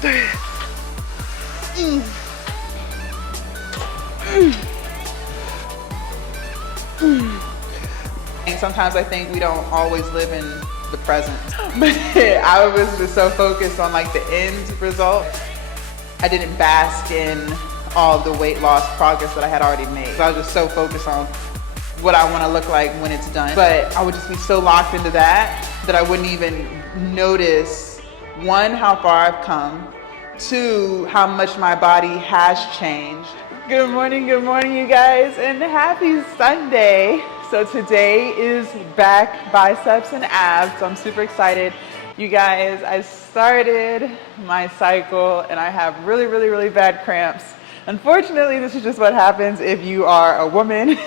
And sometimes I think we don't always live in the present. But I was just so focused on like the end result. I didn't bask in all of the weight loss progress that I had already made. So I was just so focused on what I want to look like when it's done. But I would just be so locked into that I wouldn't even notice, one, how far I've come, two, how much my body has changed. Good morning, you guys, and happy Sunday. So today is back biceps and abs. So I'm super excited. You guys, I started my cycle and I have really bad cramps. Unfortunately, this is just what happens if you are a woman.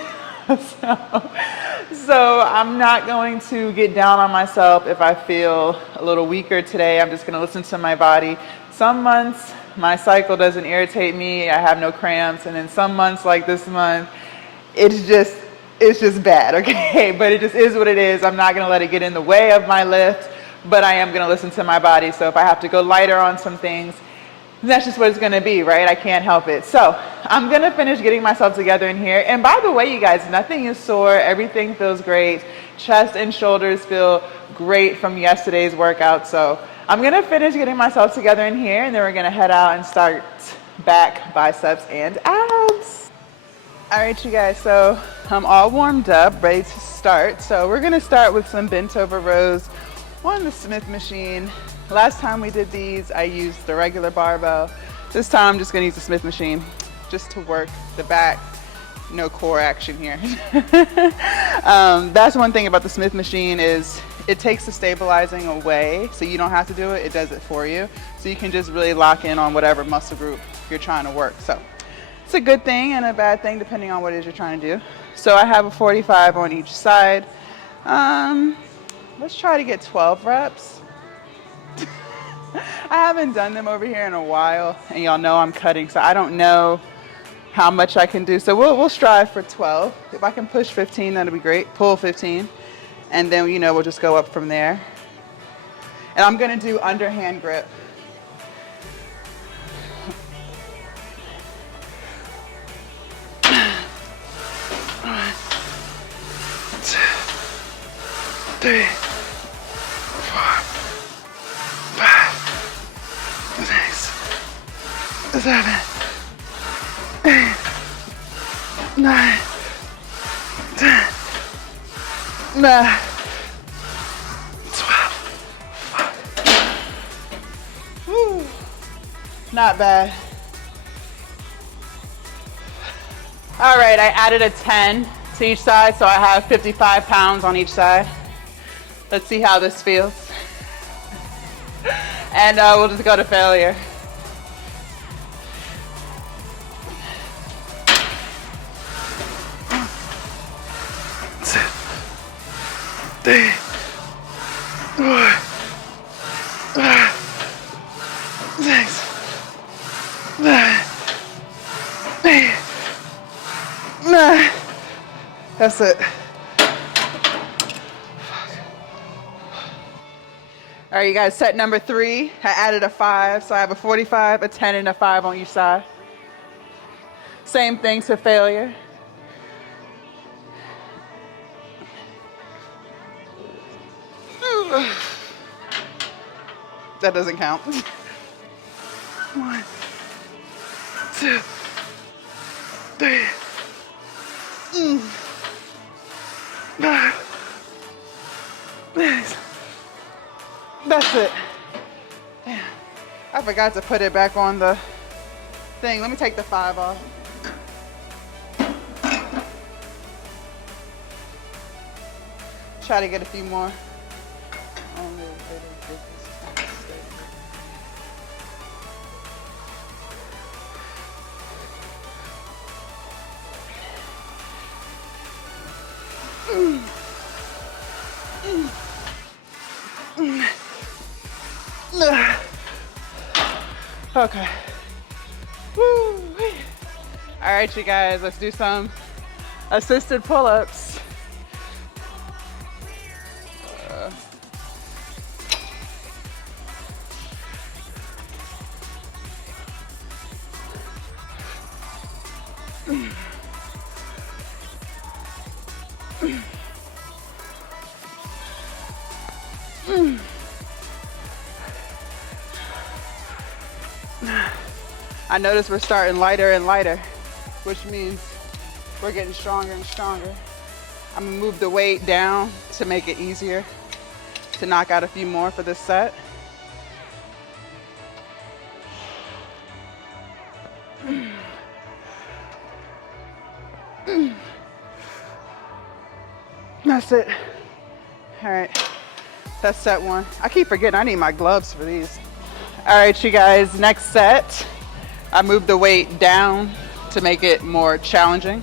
So I'm not going to get down on myself if I feel a little weaker today. I'm just going to listen to my body. Some months my cycle doesn't irritate me, I have no cramps, and then some months like this month, it's just bad, okay? But it just is what it is. I'm not going to let it get in the way of my lift, but I am going to listen to my body. So if I have to go lighter on some things, that's just what it's going to be, right? I can't help it. So I'm going to finish getting myself together in here. And by the way, you guys, nothing is sore. Everything feels great. Chest and shoulders feel great from yesterday's workout. So I'm going to finish getting myself together in here, and then we're going to head out and start back biceps and abs. All right, you guys, so I'm all warmed up, ready to start. So we're going to start with some bent over rows on the Smith machine. Last time we did these, I used the regular barbell. This time I'm just gonna use the Smith machine just to work the back. No core action here. That's one thing about the Smith machine is it takes the stabilizing away, so you don't have to do it, it does it for you. So you can just really lock in on whatever muscle group you're trying to work. So it's a good thing and a bad thing depending on what it is you're trying to do. So I have a 45 on each side. Let's try to get 12 reps. I haven't done them over here in a while, and y'all know I'm cutting, so I don't know how much I can do. So we'll strive for 12. If I can push 15, that'll be great. Pull 15, and then we'll just go up from there. And I'm gonna do underhand grip. One, 2, 3, 4, 5, 6, 7, 8, 9, 10, 11, 12. Woo. Not bad. All right, I added a 10 to each side, so I have 55 pounds on each side. Let's see how this feels. And we'll just go to failure. Three, 4, 5, 6, 7, 8, 9. That's it. All right, you guys, set number 3. I added a 5, so I have a 45, a 10, and a 5 on each side. Same thing to failure. That doesn't count. 1, 2, 3, 5, 6. That's it. Damn. I forgot to put it back on the thing. Let me take the 5 off. Try to get a few more. Okay. Woo. All right, you guys, let's do some assisted pull-ups. I notice we're starting lighter and lighter, which means we're getting stronger and stronger. I'm gonna move the weight down to make it easier to knock out a few more for this set. That's it. All right, that's set one. I keep forgetting I need my gloves for these. All right, you guys, next set. I moved the weight down to make it more challenging.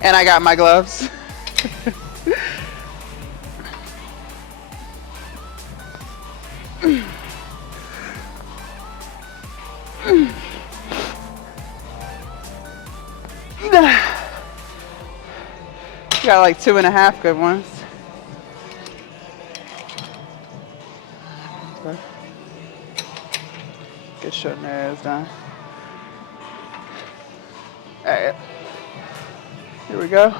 And I got my gloves. Got like 2.5 good ones. Get short narrows down. All right, here we go.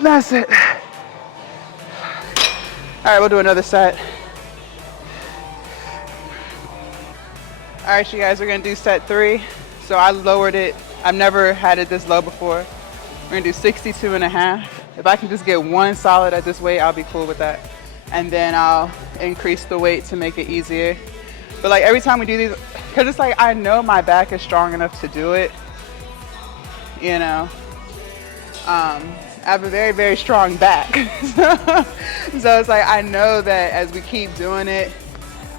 That's it. All right, we'll do another set. All right, you guys, we're gonna do set 3. So I lowered it. I've never had it this low before. We're gonna do 62.5. If I can just get one solid at this weight, I'll be cool with that. And then I'll increase the weight to make it easier. But like every time we do these, cause it's like, I know my back is strong enough to do it, you know. I have a very, very strong back. So it's like, I know that as we keep doing it,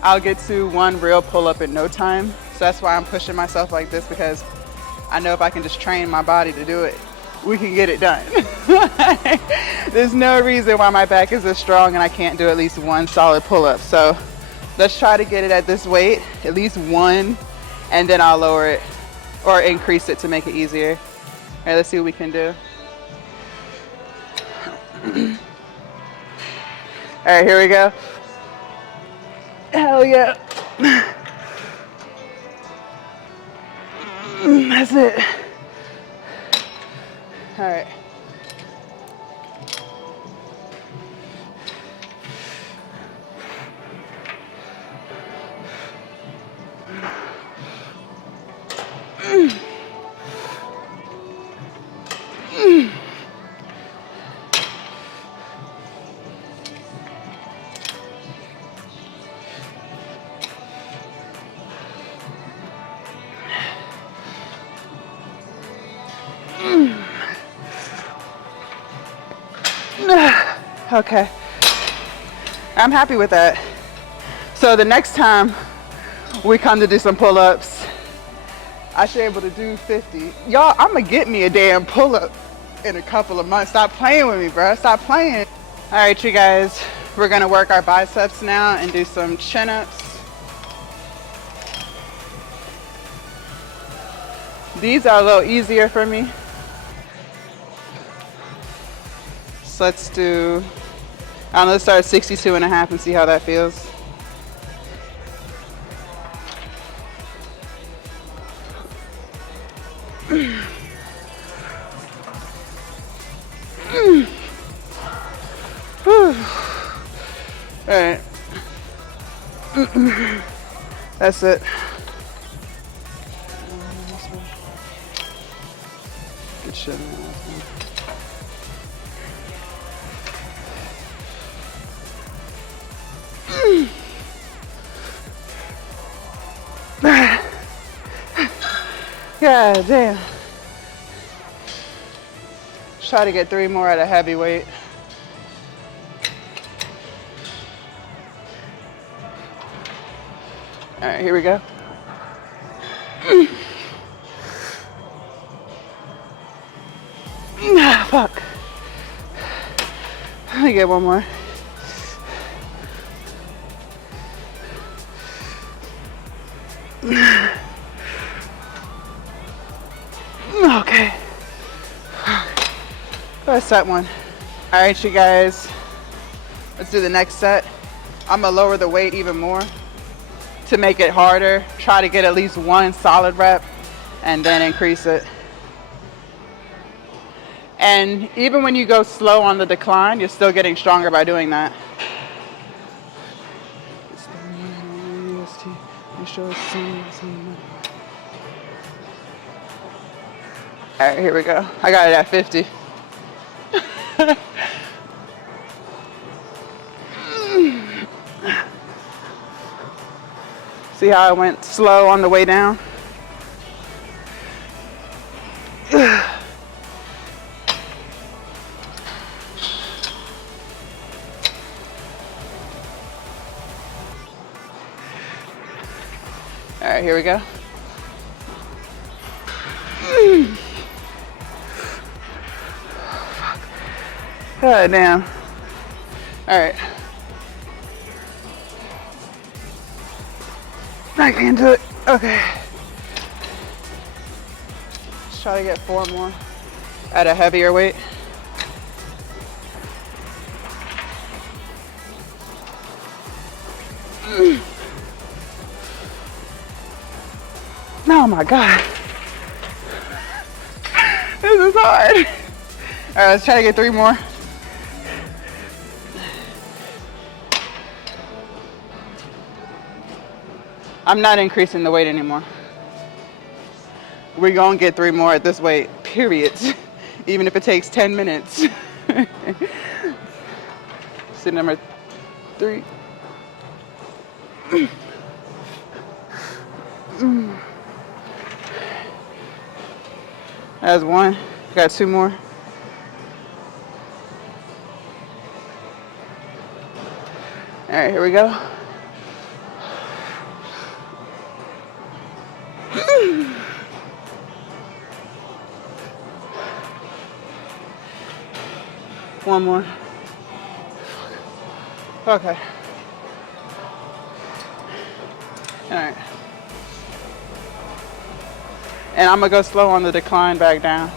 I'll get to one real pull-up in no time. So that's why I'm pushing myself like this, because I know if I can just train my body to do it, we can get it done. There's no reason why my back is this strong and I can't do at least one solid pull-up. So let's try to get it at this weight, at least one, and then I'll lower it or increase it to make it easier. All right, let's see what we can do. All right, here we go. Hell yeah. That's it. All right. Okay, I'm happy with that. So the next time we come to do some pull-ups, I should be able to do 50. Y'all, I'm gonna get me a damn pull-up in a couple of months. Stop playing with me, bro. Stop playing. All right, you guys, we're gonna work our biceps now and do some chin-ups. These are a little easier for me. So let's do, I don't know, let's start at 62.5 and see how that feels. All right. That's it. Good shit. God damn. Try to get 3 more at a heavy weight. All right, here we go. Fuck. Let me get one more. Okay. That's that one. All right, you guys, let's do the next set. I'm gonna lower the weight even more to make it harder. Try to get at least one solid rep and then increase it. And even when you go slow on the decline, you're still getting stronger by doing that. All right, here we go. I got it at 50. See how I went slow on the way down? All right, here we go. God damn. All right. Back into it. Okay. Let's try to get 4 more at a heavier weight. Oh my God. This is hard. All right, let's try to get 3 more. I'm not increasing the weight anymore. We're gonna get 3 more at this weight, period. Even if it takes 10 minutes. Sit number 3. That's 1. Got 2 more. All right, here we go. One more. Okay. All right. And I'm gonna go slow on the decline back down.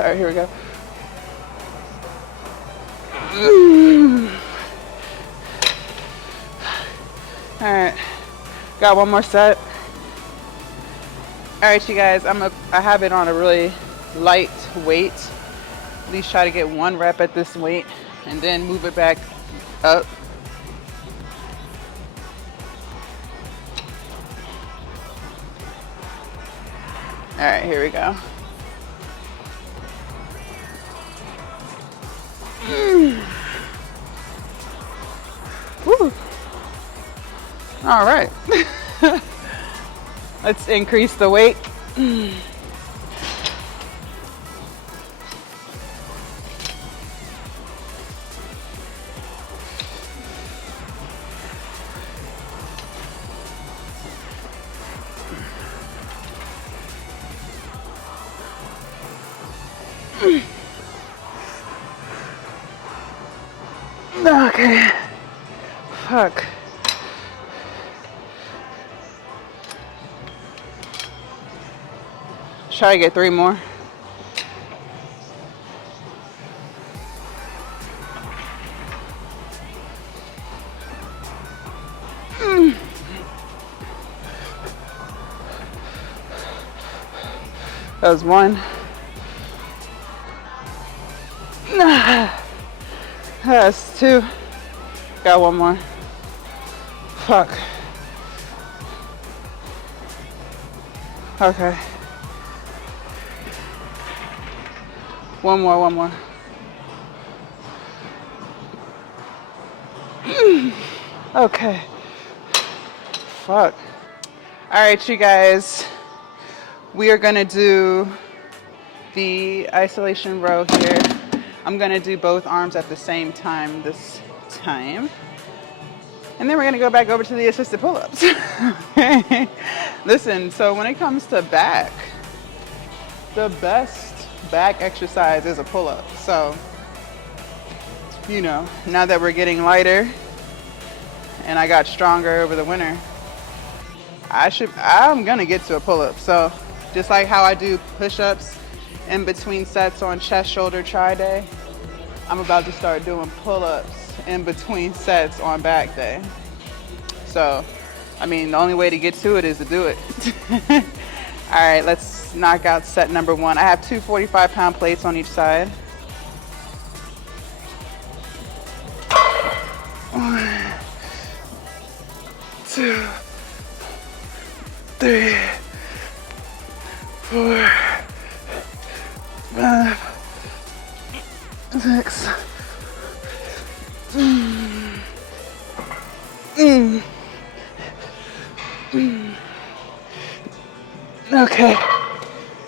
All right, here we go. All right, got 1 more set. All right, you guys, I have it on a really light weight. At least try to get 1 rep at this weight and then move it back up. All right, here we go. Woo. All right. Let's increase the weight. Okay. Fuck. Try to get 3 more. That was 1. That's 2. Got 1 more. Fuck. Okay. 1 more, 1 more. Okay. Fuck. All right, you guys. We are gonna do the isolation row here. I'm gonna do both arms at the same time this time. And then we're gonna go back over to the assisted pull-ups. Listen, so when it comes to back, the best back exercise is a pull-up. So, you know, now that we're getting lighter and I got stronger over the winter, I'm gonna get to a pull-up. So just like how I do push-ups in between sets on chest, shoulder, tri day. I'm about to start doing pull-ups in between sets on back day. So, I mean, the only way to get to it is to do it. All right, let's knock out set number 1. I have two 45-pound plates on each side. 1, 2, 3, 4, 5, 6. Okay.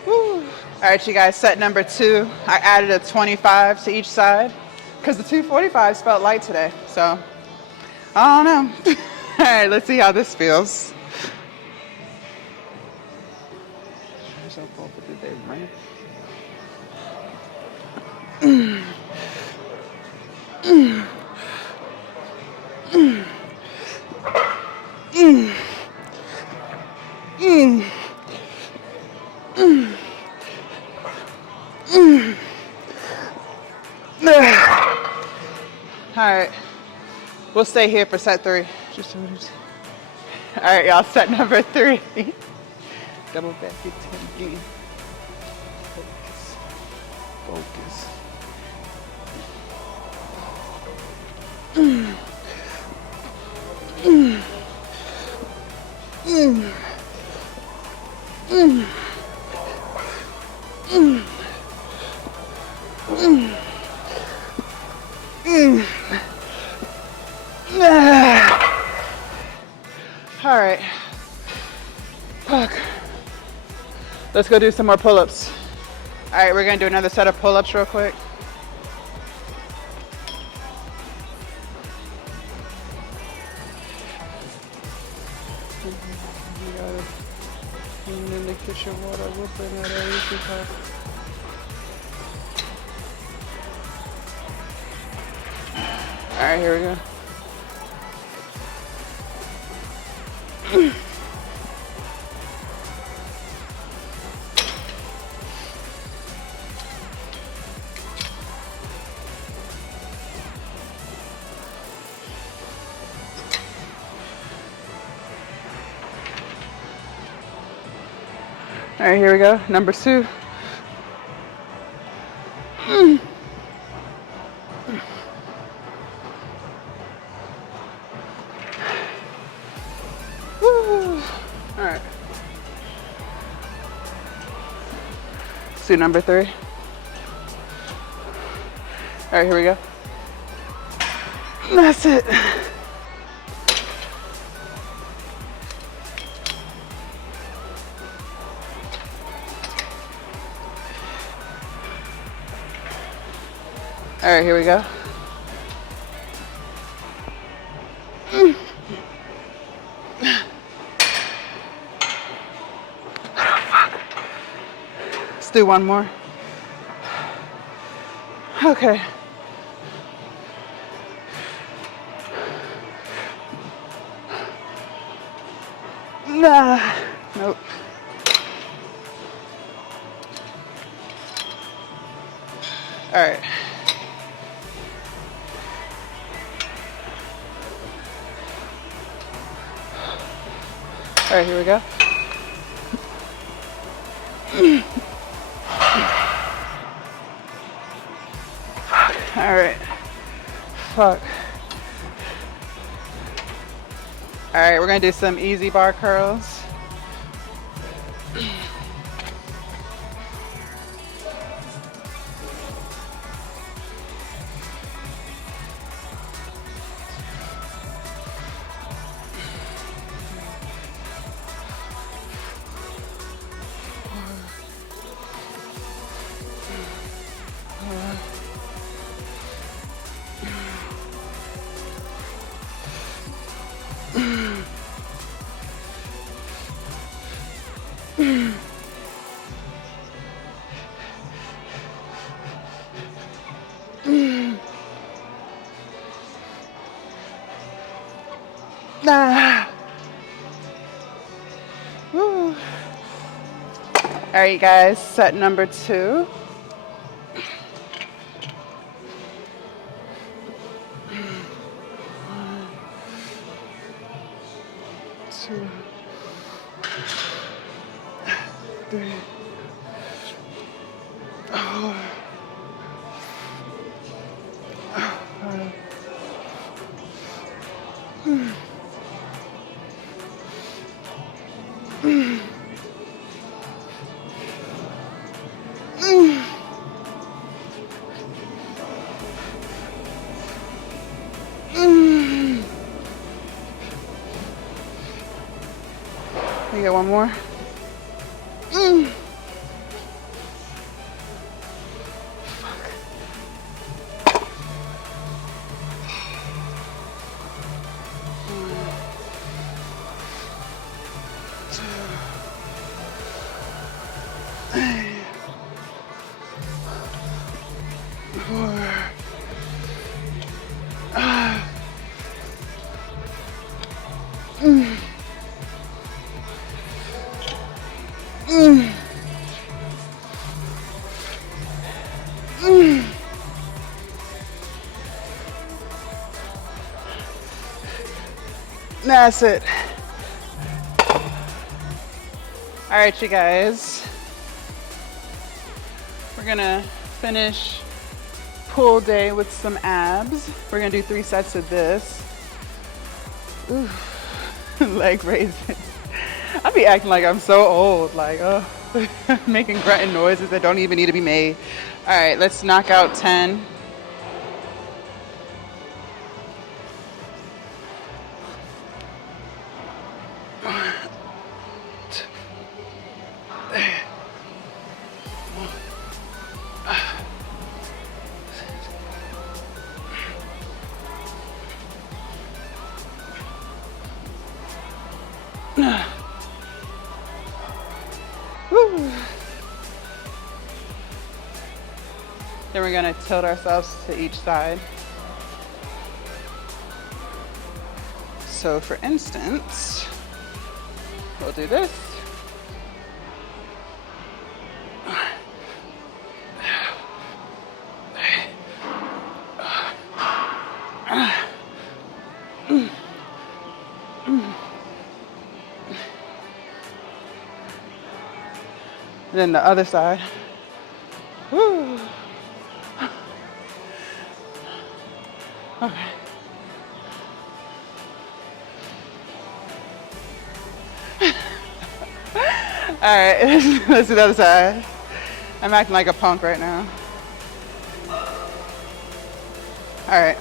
Woo. All right, you guys, set number 2. I added a 25 to each side because the 245s felt light today. So, I don't know. All right, let's see how this feels. All right, we'll stay here for set 3. All right, y'all, set number 3. Double back your 10 again. Focus. Focus. All right. Fuck. Let's go do some more pull-ups. All right, we're gonna do another set of pull-ups real quick. In the kitchen water, whooping at every All right, here we go. All right, here we go. Number 2. Woo. All right. Let's do number 3. All right, here we go. That's it. All right, here we go. Let's do one more. Okay. Nah. Nope. All right. All right, here we go. All right. Fuck. All right, we're gonna do some easy bar curls. Nah. Woo. All right, guys, set number 2. Two, 3, 4, 5. We got one more. That's it. All right, you guys. We're gonna finish pull day with some abs. We're gonna do 3 sets of this. Ooh, leg raising. I be acting like I'm so old, like, oh, making grunting noises that don't even need to be made. All right, let's knock out 10. Woo. Then we're gonna tilt ourselves to each side. So for instance, we'll do this. And then the other side. Woo. Okay. All right, let's do the other side. I'm acting like a punk right now. All right.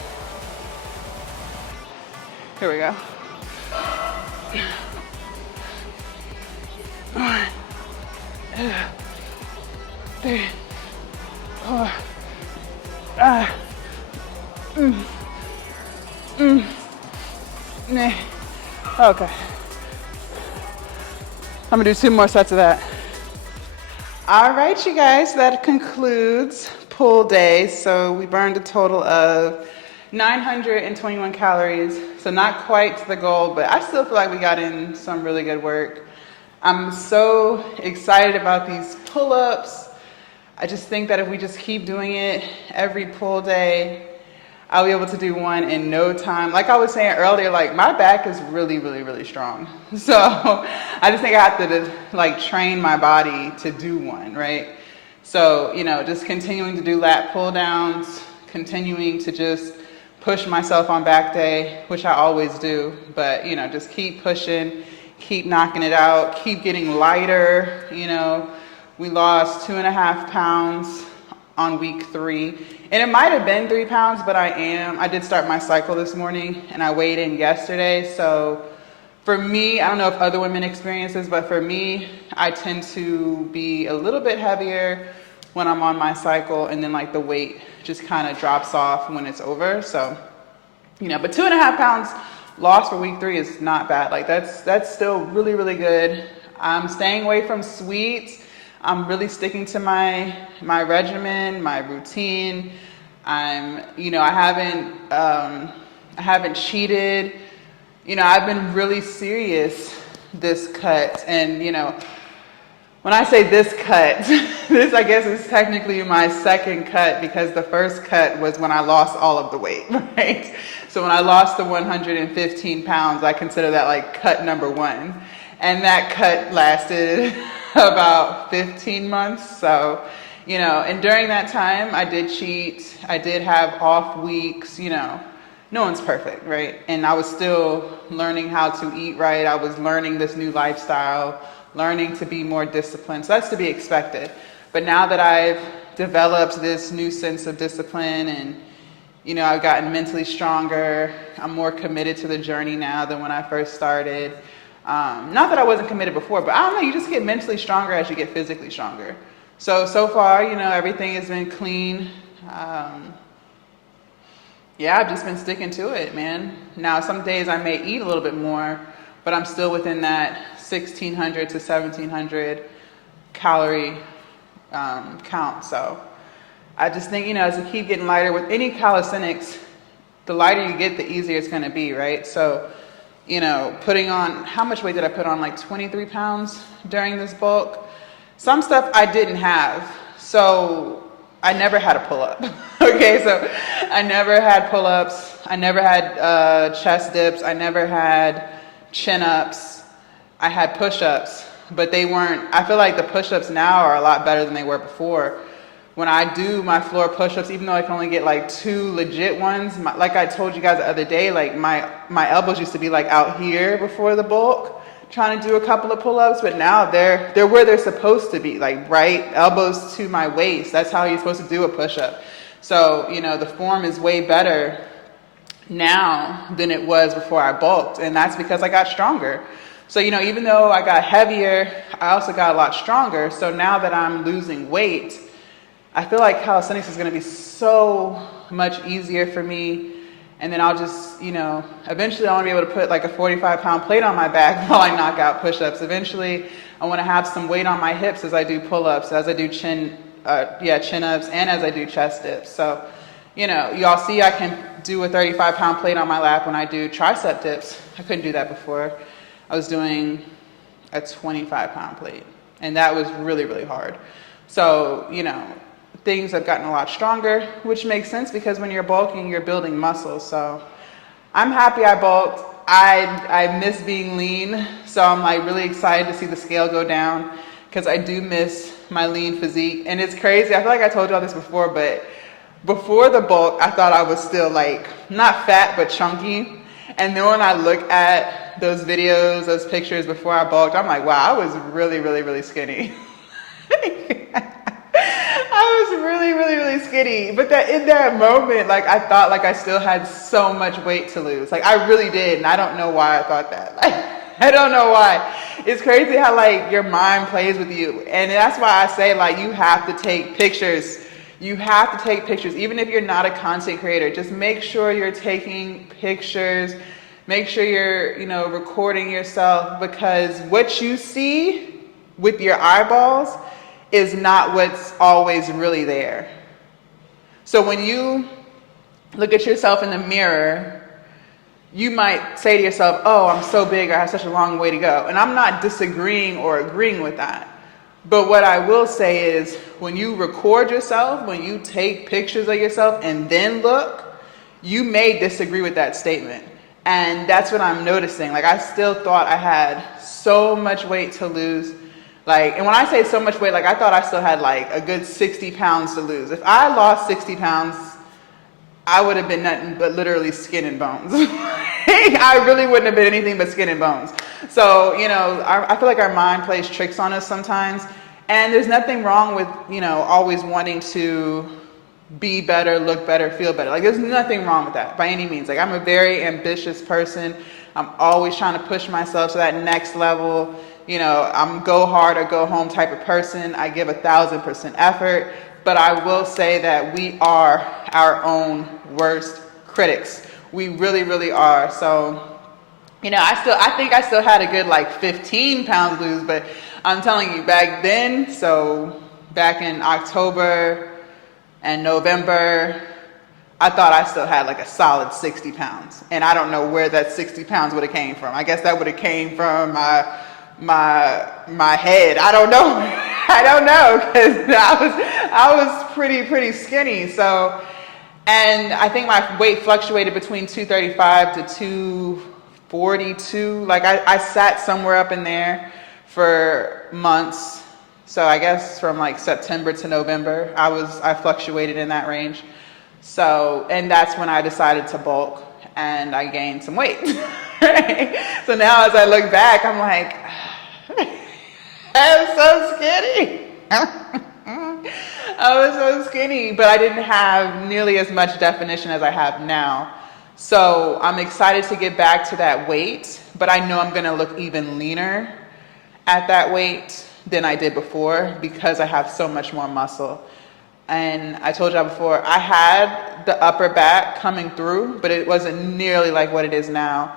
Here we go. 1, 2, 3, 4. Okay. I'm gonna do 2 more sets of that. All right, you guys, that concludes pull day. So we burned a total of 921 calories. So not quite to the goal, but I still feel like we got in some really good work. I'm so excited about these pull-ups. I just think that if we just keep doing it every pull day, I'll be able to do one in no time. Like I was saying earlier, like my back is really, really, really strong. So I just think I have to like train my body to do one, right? So, you know, just continuing to do lat pull downs, continuing to just push myself on back day, which I always do, but you know, just keep pushing, keep knocking it out, keep getting lighter. You know, we lost 2.5 pounds on week 3. And it might have been 3 pounds, but I did start my cycle this morning and I weighed in yesterday. So for me, I don't know if other women experience this, but for me, I tend to be a little bit heavier when I'm on my cycle, and then like the weight just kind of drops off when it's over. So, you know, but 2.5 pounds lost for week 3 is not bad. Like that's still really, really good. I'm staying away from sweets. I'm really sticking to my regimen, my routine. I haven't cheated. You know, I've been really serious this cut, and you know, When I say this cut, this I guess is technically my second cut because the first cut was when I lost all of the weight, right? So when I lost the 115 pounds, I consider that like cut number one. And that cut lasted about 15 months. So, you know, and during that time I did cheat. I did have off weeks, you know. No one's perfect, right? And I was still learning how to eat right. I was learning this new lifestyle, learning to be more disciplined. So that's to be expected. But now that I've developed this new sense of discipline and, you know, I've gotten mentally stronger, I'm more committed to the journey now than when I first started. Not that I wasn't committed before, but I don't know, you just get mentally stronger as you get physically stronger. So far, you know, everything has been clean. Yeah, I've just been sticking to it, man. Now, some days I may eat a little bit more, but I'm still within that 1,600 to 1,700 calorie count. So I just think, you know, as you keep getting lighter with any calisthenics, the lighter you get, the easier it's going to be, right? So, you know, putting on, how much weight did I put on? Like 23 pounds during this bulk. Some stuff I didn't have. So I never had a pull-up. Okay, so I never had pull-ups. I never had chest dips. I never had chin-ups. I had push-ups, but they weren't, I feel like the push-ups now are a lot better than they were before. When I do my floor push-ups, even though I can only get like 2 legit ones, like I told you guys the other day, like my elbows used to be like out here before the bulk, trying to do a couple of pull-ups, but now they're where they're supposed to be, like right elbows to my waist. That's how you're supposed to do a push-up. So, you know, the form is way better now than it was before I bulked, and that's because I got stronger. So, you know, even though I got heavier, I also got a lot stronger. So now that I'm losing weight, I feel like calisthenics is going to be so much easier for me. And then I'll just, you know, eventually I want to be able to put like a 45-pound plate on my back while I knock out push-ups. Eventually I want to have some weight on my hips as I do pull-ups, as I do chin-ups, and as I do chest dips. So, you know, y'all see I can do a 35-pound plate on my lap when I do tricep dips. I couldn't do that before. I was doing a 25-pound plate, and that was really, really hard. So, you know, things have gotten a lot stronger, which makes sense because when you're bulking, you're building muscle. So I'm happy I bulked. I miss being lean, so I'm like really excited to see the scale go down because I do miss my lean physique. And it's crazy. I feel like I told y'all this before, but before the bulk, I thought I was still like not fat, but chunky. And then when I look at those videos, those pictures before I bulked, I'm like, wow, I was really, really, really skinny. I was really, really, really skinny. But that in that moment, like I thought like I still had so much weight to lose. Like I really did. And I don't know why I thought that. Like, I don't know why. It's crazy how like your mind plays with you. And that's why I say like you have to take pictures. You have to take pictures. Even if you're not a content creator, just make sure you're taking pictures. Make sure you're, you know, recording yourself, because what you see with your eyeballs is not what's always really there. So when you look at yourself in the mirror, you might say to yourself, oh, I'm so big, I have such a long way to go. And I'm not disagreeing or agreeing with that. But what I will say is when you record yourself, when you take pictures of yourself and then look, you may disagree with that statement. And that's what I'm noticing. Like I still thought I had so much weight to lose. Like, and when I say so much weight, like I thought I still had like a good 60 pounds to lose. If I lost 60 pounds, I would have been nothing but literally skin and bones. I really wouldn't have been anything but skin and bones. So, you know, I feel like our mind plays tricks on us sometimes. And there's nothing wrong with, you know, always wanting to be better, look better, feel better. Like there's nothing wrong with that by any means. Like I'm a very ambitious person. I'm always trying to push myself to that next level. You know, I'm go hard or go home type of person. I give 1,000% effort, but I will say that we are our own worst critics. We really, really are. So, you know, I think I still had a good like 15 pounds to lose, but I'm telling you back then, so back in October and November, I thought I still had like a solid 60 pounds. And I don't know where that 60 pounds would have came from. I guess that would have came from my head. I don't know. I don't know, because I was pretty skinny. So, and I think my weight fluctuated between 235 to 242. Like I sat somewhere up in there for months. So I guess from like September to November, I fluctuated in that range. So, and that's when I decided to bulk and I gained some weight. Right? So now as I look back, I'm like, I'm so skinny. I was so skinny, but I didn't have nearly as much definition as I have now. So I'm excited to get back to that weight, but I know I'm going to look even leaner at that weight than I did before because I have so much more muscle. And I told y'all before, I had the upper back coming through, but it wasn't nearly like what it is now.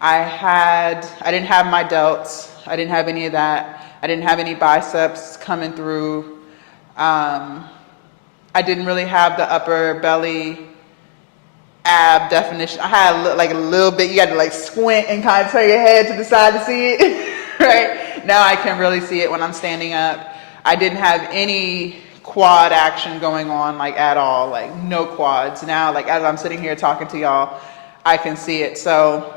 I didn't have my delts. I didn't have any of that. I didn't have any biceps coming through. I didn't really have the upper belly ab definition. I had like a little bit, you got to like squint and kind of turn your head to the side to see it, right? Now I can really see it when I'm standing up. I didn't have any quad action going on like at all, like no quads. Now, like as I'm sitting here talking to y'all, I can see it. So,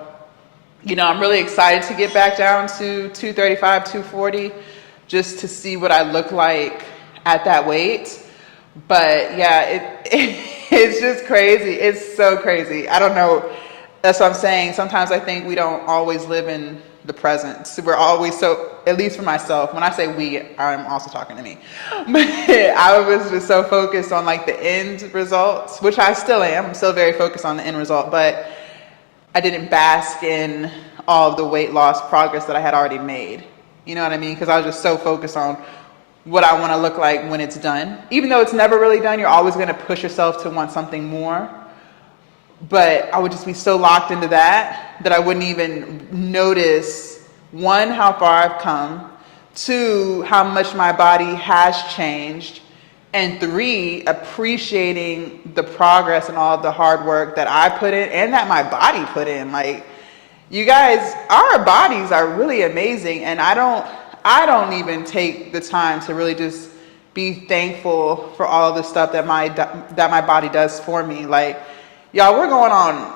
you know, I'm really excited to get back down to 235, 240, just to see what I look like at that weight. But yeah, it's just crazy. It's so crazy. I don't know. That's what I'm saying. Sometimes I think we don't always live in the present. So we're always so, at least for myself, when I say we, I'm also talking to me. But I was just so focused on like the end results, which I still am. I'm still very focused on the end result, but I didn't bask in all of the weight loss progress that I had already made. You know what I mean? Because I was just so focused on what I want to look like when it's done. Even though it's never really done, you're always going to push yourself to want something more. But I would just be so locked into that I wouldn't even notice, one, how far I've come, two, how much my body has changed, and three, appreciating the progress and all of the hard work that I put in and that my body put in. Like, you guys, our bodies are really amazing, and I don't even take the time to really just be thankful for all of the stuff that my body does for me. Like, y'all, we're going on.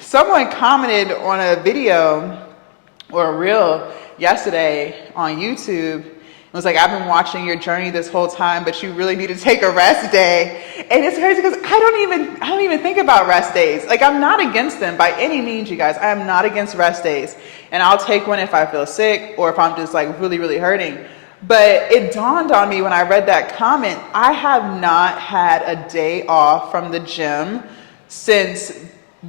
Someone commented on a video or a reel yesterday on YouTube. It was like, I've been watching your journey this whole time, but you really need to take a rest day. And it's crazy because I don't even think about rest days. Like, I'm not against them by any means, you guys. I am not against rest days. And I'll take one if I feel sick or if I'm just like really, really hurting. But it dawned on me when I read that comment, I have not had a day off from the gym since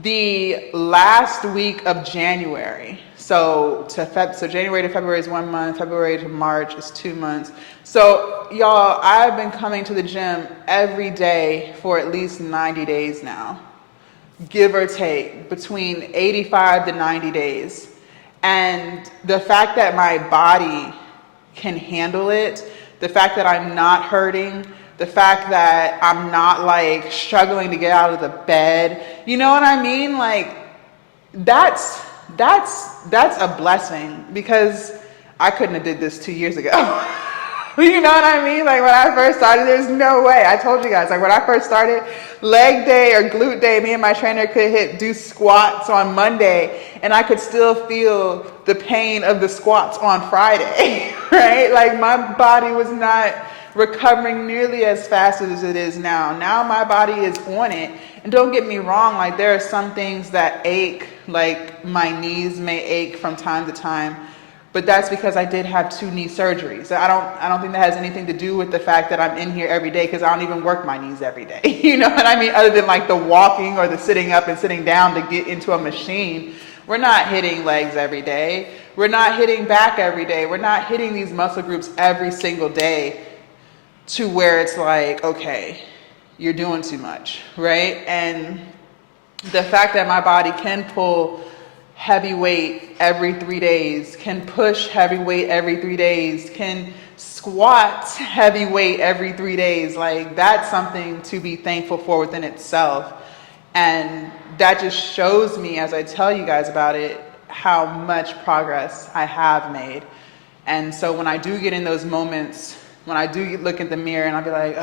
the last week of January. So January to February is 1 month, February to March is 2 months. So y'all, I've been coming to the gym every day for at least 90 days now, give or take, between 85 to 90 days. And the fact that my body can handle it, the fact that I'm not hurting, the fact that I'm not like struggling to get out of the bed, you know what I mean? Like, that's a blessing, because I couldn't have did this 2 years ago. You know what I mean? Like, when I first started, there's no way. I told you guys, like when I first started, leg day or glute day, me and my trainer could do squats on Monday, and I could still feel the pain of the squats on Friday, right? Like, my body was not recovering nearly as fast as it is now. Now my body is on it. And don't get me wrong, like, there are some things that ache, like my knees may ache from time to time, but that's because I did have 2 knee surgeries. I don't think that has anything to do with the fact that I'm in here every day, because I don't even work my knees every day. You know what I mean? Other than like the walking or the sitting up and sitting down to get into a machine. We're not hitting legs every day. We're not hitting back every day. We're not hitting these muscle groups every single day to where it's like, okay, you're doing too much, right? And the fact that my body can pull heavy weight every 3 days, can push heavy weight every 3 days, can squat heavy weight every 3 days, like, that's something to be thankful for within itself. And that just shows me, as I tell you guys about it, how much progress I have made. And so when I do get in those moments, when I do look at the mirror and I'll be like,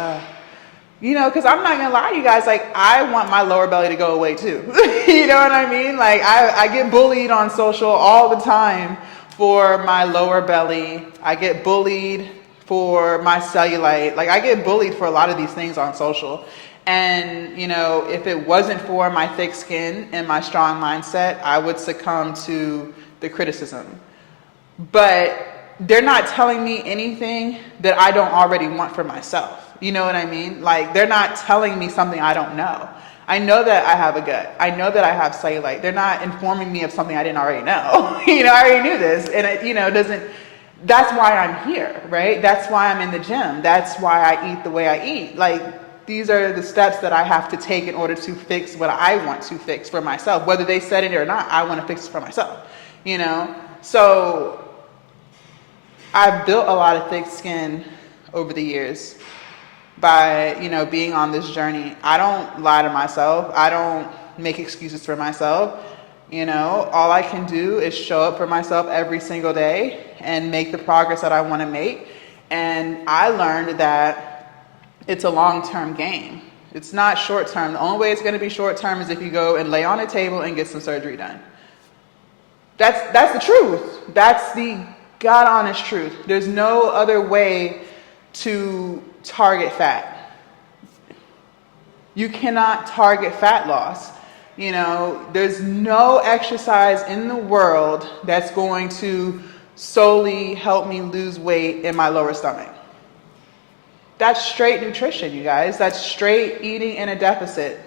you know, because I'm not gonna lie to you guys, like I want my lower belly to go away too. You know what I mean? Like I get bullied on social all the time for my lower belly. I get bullied for my cellulite. Like I get bullied for a lot of these things on social. And, you know, if it wasn't for my thick skin and my strong mindset, I would succumb to the criticism. But they're not telling me anything that I don't already want for myself. You know what I mean? Like they're not telling me something I don't know. I know that I have a gut. I know that I have cellulite. They're not informing me of something I didn't already know. You know, I already knew this, and it, you know, doesn't. That's why I'm here, right? That's why I'm in the gym. That's why I eat the way I eat. Like these are the steps that I have to take in order to fix what I want to fix for myself. Whether they said it or not, I want to fix it for myself. You know, so I've built a lot of thick skin over the years by, you know, being on this journey. I don't lie to myself. I don't make excuses for myself. You know, all I can do is show up for myself every single day and make the progress that I want to make. And I learned that it's a long-term game. It's not short-term. The only way it's going to be short-term is if you go and lay on a table and get some surgery done. That's the truth. That's the God honest truth. There's no other way to target fat. You cannot target fat loss. You know, there's no exercise in the world that's going to solely help me lose weight in my lower stomach. That's straight nutrition, you guys. That's straight eating in a deficit,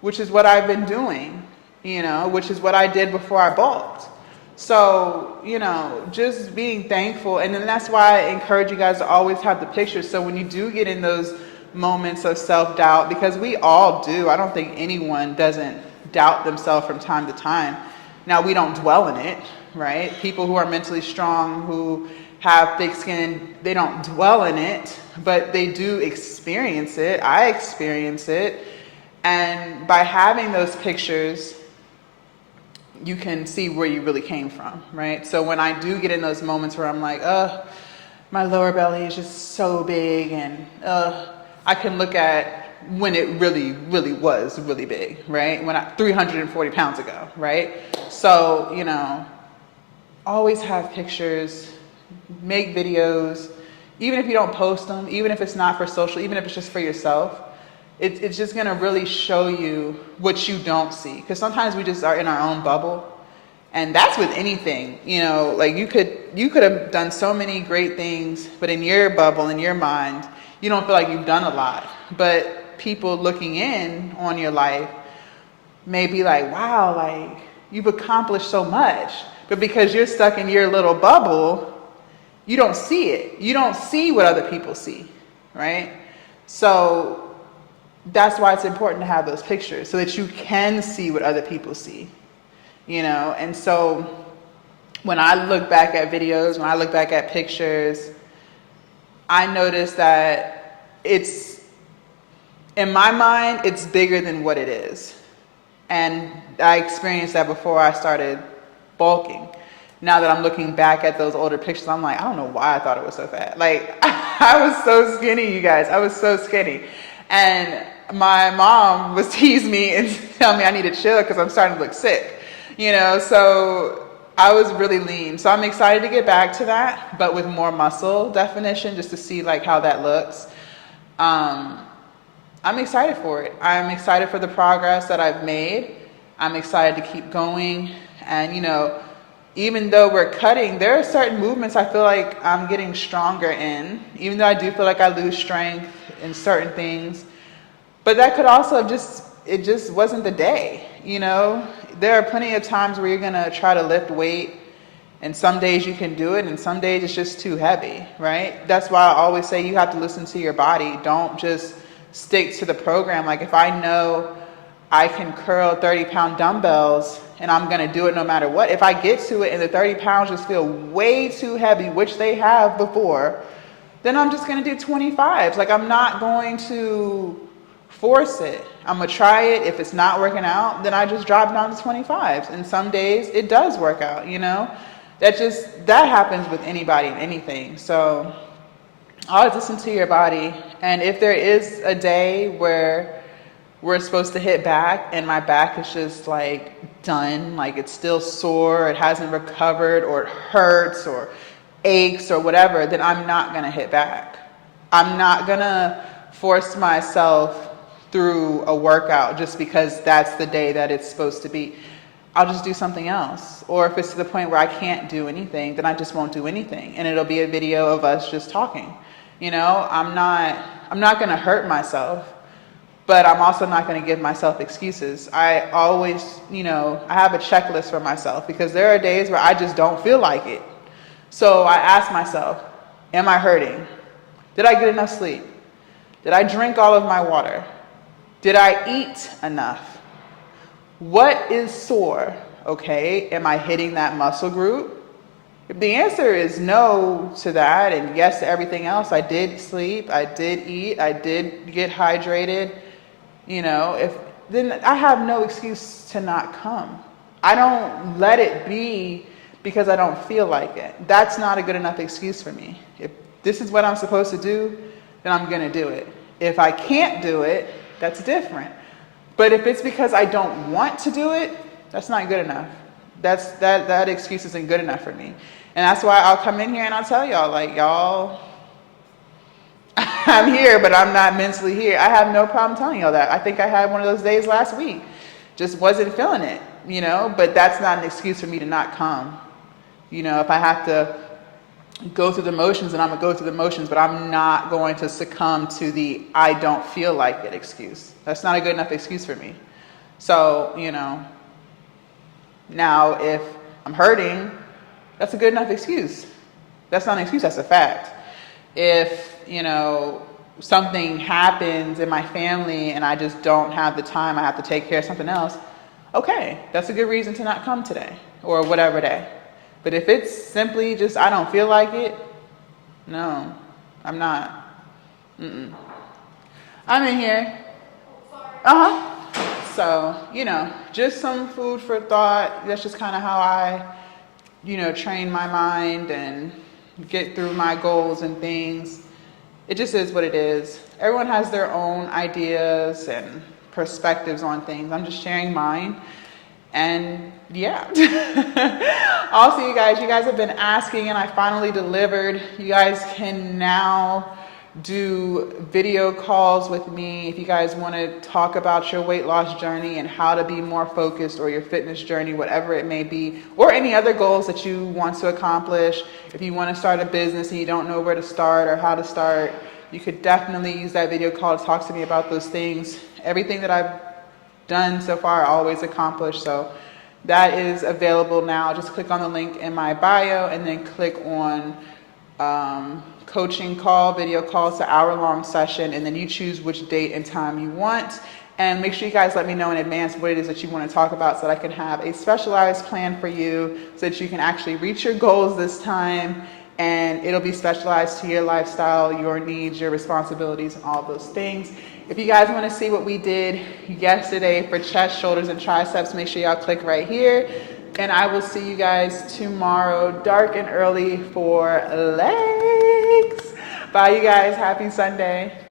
which is what I've been doing, you know, which is what I did before I bulked. So, you know, just being thankful. And then that's why I encourage you guys to always have the pictures. So when you do get in those moments of self-doubt, because we all do, I don't think anyone doesn't doubt themselves from time to time. Now, we don't dwell in it, right? People who are mentally strong, who have thick skin, they don't dwell in it, but they do experience it. I experience it. And by having those pictures, you can see where you really came from, right? So when I do get in those moments where I'm like, my lower belly is just so big, and I can look at when it really, really was really big, right? 340 pounds ago, right? So, you know, always have pictures, make videos, even if you don't post them, even if it's not for social, even if it's just for yourself. It's just going to really show you what you don't see. Because sometimes we just are in our own bubble. And that's with anything. You know, like you could have done so many great things, but in your bubble, in your mind, you don't feel like you've done a lot. But people looking in on your life may be like, wow, like you've accomplished so much. But because you're stuck in your little bubble, you don't see it. You don't see what other people see, right? So that's why it's important to have those pictures so that you can see what other people see, you know? And so when I look back at videos, when I look back at pictures, I notice that it's, in my mind, it's bigger than what it is. And I experienced that before I started bulking. Now that I'm looking back at those older pictures, I'm like, I don't know why I thought it was so fat. Like, I was so skinny, you guys. I was so skinny. And my mom was tease me and tell me I need to chill because I'm starting to look sick, you know, so I was really lean. So I'm excited to get back to that, but with more muscle definition, just to see like how that looks. I'm excited for it. I'm excited for the progress that I've made. I'm excited to keep going. And, you know, even though we're cutting, there are certain movements I feel like I'm getting stronger in, even though I do feel like I lose strength in certain things. But that could also it just wasn't the day, you know? There are plenty of times where you're gonna try to lift weight, and some days you can do it, and some days it's just too heavy, right? That's why I always say you have to listen to your body. Don't just stick to the program. Like if I know I can curl 30-pound dumbbells and I'm gonna do it no matter what, if I get to it and the 30 pounds just feel way too heavy, which they have before, then I'm just gonna do 25s. Like I'm not going to force it. I'm gonna try it. If it's not working out, then I just drop down to 25s. And some days it does work out, you know? That happens with anybody and anything. So always listen to your body. And if there is a day where we're supposed to hit back and my back is just like done, like it's still sore, it hasn't recovered, or it hurts or aches or whatever, then I'm not gonna hit back. I'm not gonna force myself through a workout just because that's the day that it's supposed to be. I'll just do something else. Or if it's to the point where I can't do anything, then I just won't do anything. And it'll be a video of us just talking. You know, I'm not gonna hurt myself, but I'm also not gonna give myself excuses. I always, you know, I have a checklist for myself because there are days where I just don't feel like it. So I ask myself, am I hurting? Did I get enough sleep? Did I drink all of my water? Did I eat enough? What is sore? Okay, am I hitting that muscle group? If the answer is no to that and yes to everything else, I did sleep, I did eat, I did get hydrated, you know, then I have no excuse to not come. I don't let it be because I don't feel like it. That's not a good enough excuse for me. If this is what I'm supposed to do, then I'm gonna do it. If I can't do it, that's different. But if it's because I don't want to do it, that's not good enough. That excuse isn't good enough for me. And that's why I'll come in here and I'll tell y'all, like, y'all, I'm here, but I'm not mentally here. I have no problem telling y'all that. I think I had one of those days last week. Just wasn't feeling it, you know, but that's not an excuse for me to not come. You know, if I have to go through the motions, then I'm gonna go through the motions, but I'm not going to succumb to the I don't feel like it excuse. That's not a good enough excuse for me. So, you know, now if I'm hurting, that's a good enough excuse. That's not an excuse, that's a fact. If, you know, something happens in my family and I just don't have the time, I have to take care of something else, okay, that's a good reason to not come today or whatever day. But if it's simply just I don't feel like it, no, I'm not. I'm in here. So, you know, just some food for thought. That's just kind of how I, you know, train my mind and get through my goals and things. It just is what it is. Everyone has their own ideas and perspectives on things. I'm just sharing mine. And yeah, also you guys have been asking and I finally delivered. You guys can now do video calls with me if you guys want to talk about your weight loss journey and how to be more focused, or your fitness journey, whatever it may be, or any other goals that you want to accomplish. If you want to start a business and you don't know where to start or how to start, you could definitely use that video call to talk to me about those things. Everything that I've done so far, I always accomplish. So that is available now. Just click on the link in my bio and then click on coaching call, video call. It's an hour-long session, and then you choose which date and time you want. And make sure you guys let me know in advance what it is that you want to talk about so that I can have a specialized plan for you so that you can actually reach your goals this time, and it'll be specialized to your lifestyle, your needs, your responsibilities, and all of those things. If you guys want to see what we did yesterday for chest, shoulders, and triceps, make sure y'all click right here. And I will see you guys tomorrow, dark and early, for legs. Bye, you guys. Happy Sunday.